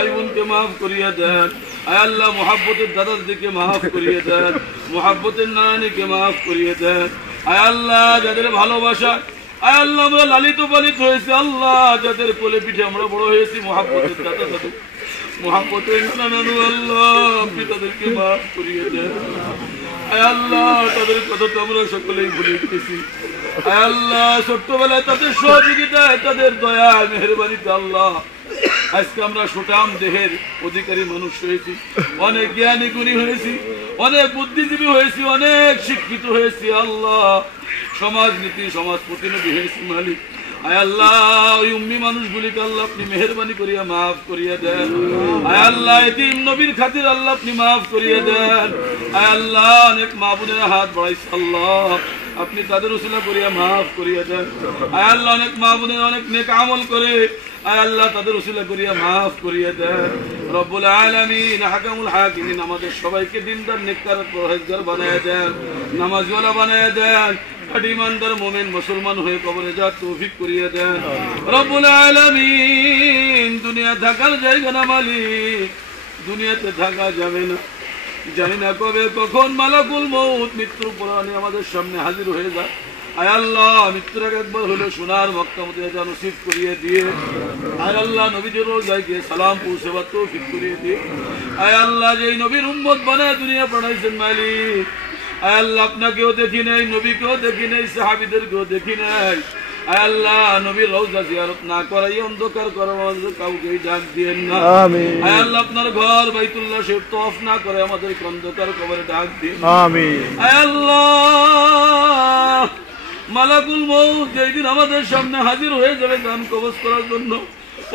ভাই বোনকে মাফ করিয়ে দেন। আয় আল্লাহ মুহাব্বতের দাদাদেরকে মাফ করিয়ে দেন, মুহাব্বতের নানানিকে মাফ করিয়ে দেন। আয় আল্লাহ যাদের ভালোবাসা, আয় আল্লাহ আমরা লালিত পালিত হয়েছি, আল্লাহ যাদের কোলে পিঠে আমরা বড় হয়েছি, মুহাব্বতের দাদা দাদু, মুহাব্বতের নানানু, আল্লাহ আপনি তাদেরকে মাফ করিয়ে দেন। আয় আল্লাহ তাদের কথা তো আমরা সকলেই ভুলে গেছি। আয় আল্লাহ ছোট্টবেলায় তাদের সহযোগিতায়, তাদের দয়া মেহেরবানিতে আল্লাহ আজকে আমরা সুঠাম দেহের অধিকারী মানুষ হয়েছি, অনেক জ্ঞানী গুণী হয়েছি, অনেক বুদ্ধিজীবী হয়েছি, অনেক শিক্ষিত হয়েছি। আল্লাহ সমাজনীতি, সমাজ প্রতিনিধি হয়েছি মালিক। আয় আল্লাহ ওই উম্মি মানুষগুলিকে আল্লাহ আপনি মেহেরবানি করিয়া মাফ করিয়া দেন। আয় আল্লাহ এতিম নবীর খাতির আল্লাহ আপনি মাফ করিয়া দেন। আয় আল্লাহ অনেক মা বোনের হাত বাড়াইছে, আল্লাহ আপনি তাদের উসিলা করিয়া মাফ করিয়া দেন। আয় আল্লাহ অনেক মা বোনের অনেক নেক আমল করে, আয় আল্লাহ তাদের উসিলা করিয়া মাফ করিয়া দেন। রব্বুল আলামিন হাকামুল হাকিমিন আমাদের সবাইকে দিনদার নেককার পরহেজগার বানায়া দেন, নামাজওয়ালা বানায়া দেন, ইমানদার মুমিন মুসলমান হয়ে কবরে যাওয়ার তৌফিক করিয়ে দেন। রব্বুল আলামিন দুনিয়া থাকার জায়গা না মালিক, দুনিয়াতে থাকা যাবে না, জানি না কবে কখন মালাকুল মউত মৃত্যুর পরাণে আমাদের সামনে হাজির হয়ে যায়। আয় আল্লাহ মৃত্যুর আগে একবার হলো সোনার মক্কা মদিনা নসিব করিয়ে দিয়ে, আয় আল্লাহ নবীজির রওজায় গিয়ে সালাম পৌঁছাবার তৌফিক করিয়ে দিয়ে, আয় আল্লাহ যেই নবীর উম্মত বানায় দুনিয়া পাঠাইছেন মালিক, আয় আল্লাহ আপনাকেও দেখি নাই, নবীকেও দেখি নাই, সাহাবীদেরকেও দেখি নাই। আয় আল্লাহ নবীর রওজা জিয়ারত না করাই অন্ধকার করো, আমাদের কাউকেই ডাক দিয়েন না। আমিন। আয় আল্লাহ আপনার ঘর বাইতুল্লাহ শরীফ তওয়াফ না করে আমাদের অন্ধকার কবরে ডাক দিন। আমিন। আয় আল্লাহ মালাকুল মউত যেই দিন আমাদের সামনে হাজির হয়ে যাবে দান কবজ করার জন্য,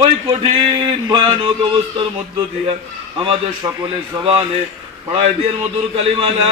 ওই কঠিন ভয়ানক অবস্থার মধ্য দিয়ে আমাদের সকলের জবানে পড়ায় দিয়ে মধুর কালিমা লা